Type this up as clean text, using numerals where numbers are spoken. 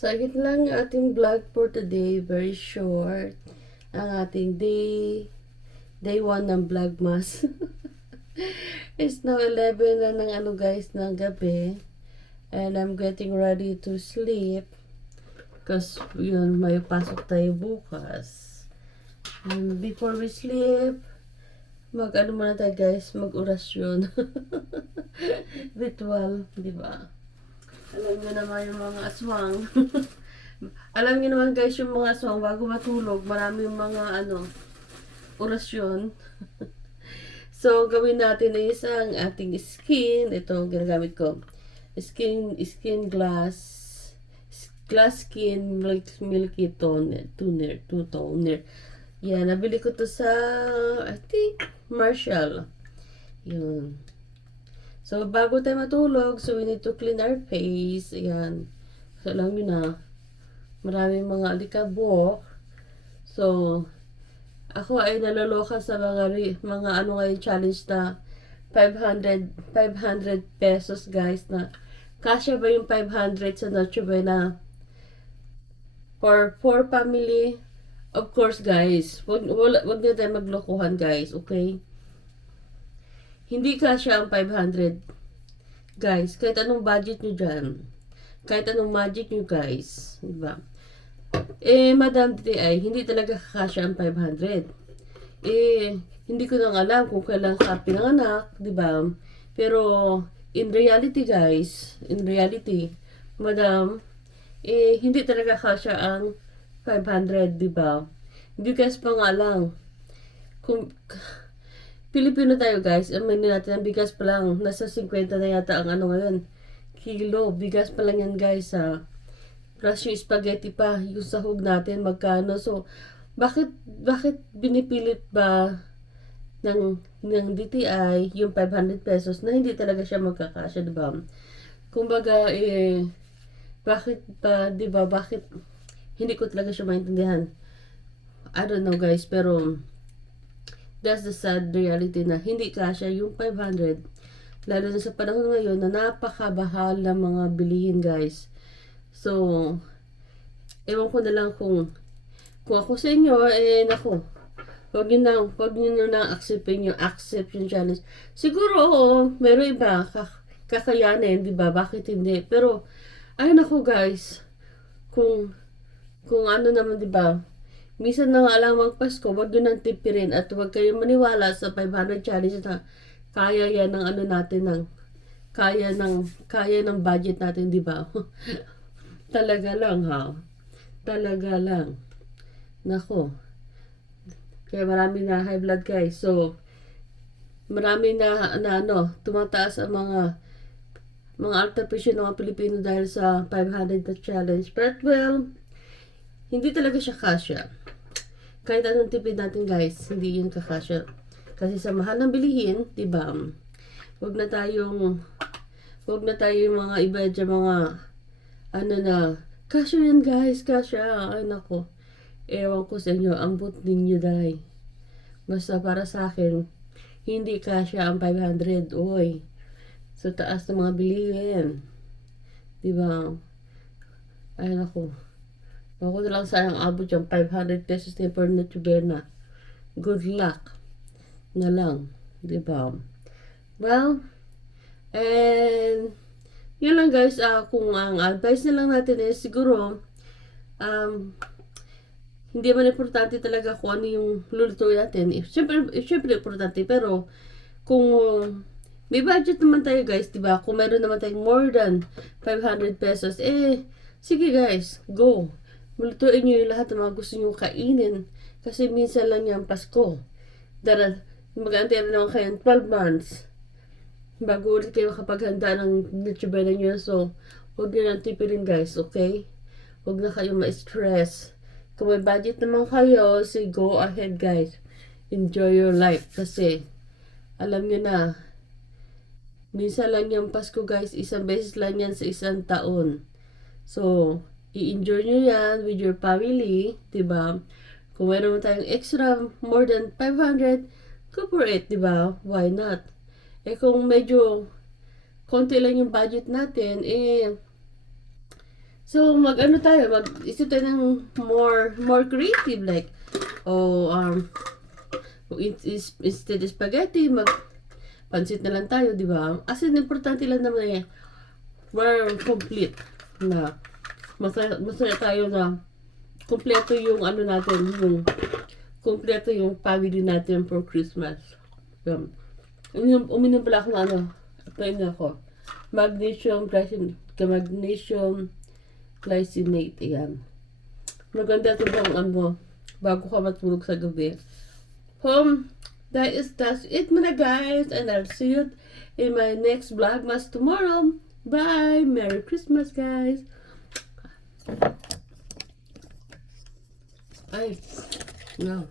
Saglit lang ang ating vlog for today. Very short. Ang ating day 1 ng Vlogmas. It's now 11 na ng guys, ng gabi. And I'm getting ready to sleep. Because yun, may pasok tayo bukas. And before we sleep, muna tayo guys, mag-orasyon. Ritual, di ba? Alam niyo naman yung mga aswang. Alam niyo naman guys, yung mga aswang bago matulog, marami yung mga orasyon. So, gawin natin is ang ating skin. Ito ang ginagamit ko. Skin glass skin milky toner, two toner. Yan, nabili ko to sa, I think, Marshall. Yun. So, bago tayo matulog, so we need to clean our face. Ayan. So, alam nyo na, maraming mga alikabok. So, ako ay naloloka sa mga ngayon challenge na 500 pesos guys, na kasya ba yung 500 sa Noche Buena for 4 family? Of course guys, wag nyo tayo maglokohan guys, okay? Hindi kasya ang 500 guys, kahit anong budget nyo dyan, kahit anong magic nyo guys, diba? Madam DTI, hindi talaga kakasya ang 500. Hindi ko nang alam kung kailan ka pinanganak, di ba? Pero, in reality guys, madam, hindi talaga kasya ang 500, di ba? Hindi guys pa nga lang. Kung Pilipino tayo guys, aminin natin ang bigas pa lang, nasa 50 na yata ang ngayon, kilo, bigas pa lang yan guys ha. Plus yung spaghetti pa, yung sahog natin, magkano. So, bakit binipilit ba ng DTI yung 500 pesos na hindi talaga siya magkakasya, diba? Kumbaga, bakit ba, diba, bakit hindi ko talaga siya maintindihan. I don't know guys, pero that's the sad reality na hindi kasya yung 500. Lalo na sa panahon ngayon na napakabahal ng mga bilihin guys. So, ewan ko na lang kung ako sa inyo, nako, huwag nyo na accept yung challenge. Siguro, meron iba, kakayanin, di ba? Bakit hindi? Pero, ay nako guys, kung naman, di ba? Minsan na nga lang magpasko, huwag nyo nang tipirin at huwag kayong maniwala sa 500 challenge na kaya yan ng natin, kaya ng budget natin, di ba? Talaga lang ha. Talaga lang. Nako. Kaya marami na high blood guys. So, marami na tumataas ang mga alta presyo ng mga Pilipino dahil sa 500 na challenge. But well, hindi talaga siya kasya. Kahit anong tipid natin guys, hindi yun kakasya. Kasi sa mahal ng bilihin, di ba? Huwag na tayong mga iba dyan, mga kasya yan guys, kasya. Ay nako, ewan ko sa inyo, ambot ninyo dahi. Basta para sa akin, hindi kasya ang 500, oy. Sa taas ng mga bilihin. Diba? Ay nako. Ako na lang sayang abot yung 500 pesos na per Noche Buena. Good luck. Na lang. Diba? Well, and yun lang guys, kung ang advice na lang natin is siguro, hindi man importante talaga kung ano yung lulutuin natin. Siyempre importante, pero kung may budget naman tayo guys, diba? Kung meron naman tayong more than 500 pesos, sige guys, go. Lutuin nyo yung lahat ng mga gusto nyo kainin. Kasi minsan lang yung Pasko. Mag-aantay na naman kayo 12 months. Bago ulit kayo kapag handa ng Noche Buena nyo. So, huwag nyo nang tipirin guys, okay? Huwag na kayo ma-stress. Kung may budget naman kayo, say go ahead guys. Enjoy your life. Kasi, alam nyo na, minsan lang yung Pasko guys, isang beses lang yan sa isang taon. So, i-enjoy nyo yan with your family, diba? Kung meron tayong extra, more than 500, go for it, diba? Why not? Kung medyo konti lang yung budget natin, So, mag-ano tayo, mag-isip tayo ng more creative, like, instead of spaghetti, pansit na lang tayo, di ba? As in, importante lang naman we're complete na masaya tayo na kompleto yung ano natin, yung kompleto yung family natin for Christmas. Uminom pala ako ng ano, magnesium glycinate, ayan. Maganda ito bang ano, bago ka matulog sa gabi. That's it muna guys, and I'll see you in my next vlogmas tomorrow. Bye! Merry Christmas guys! Ay, no.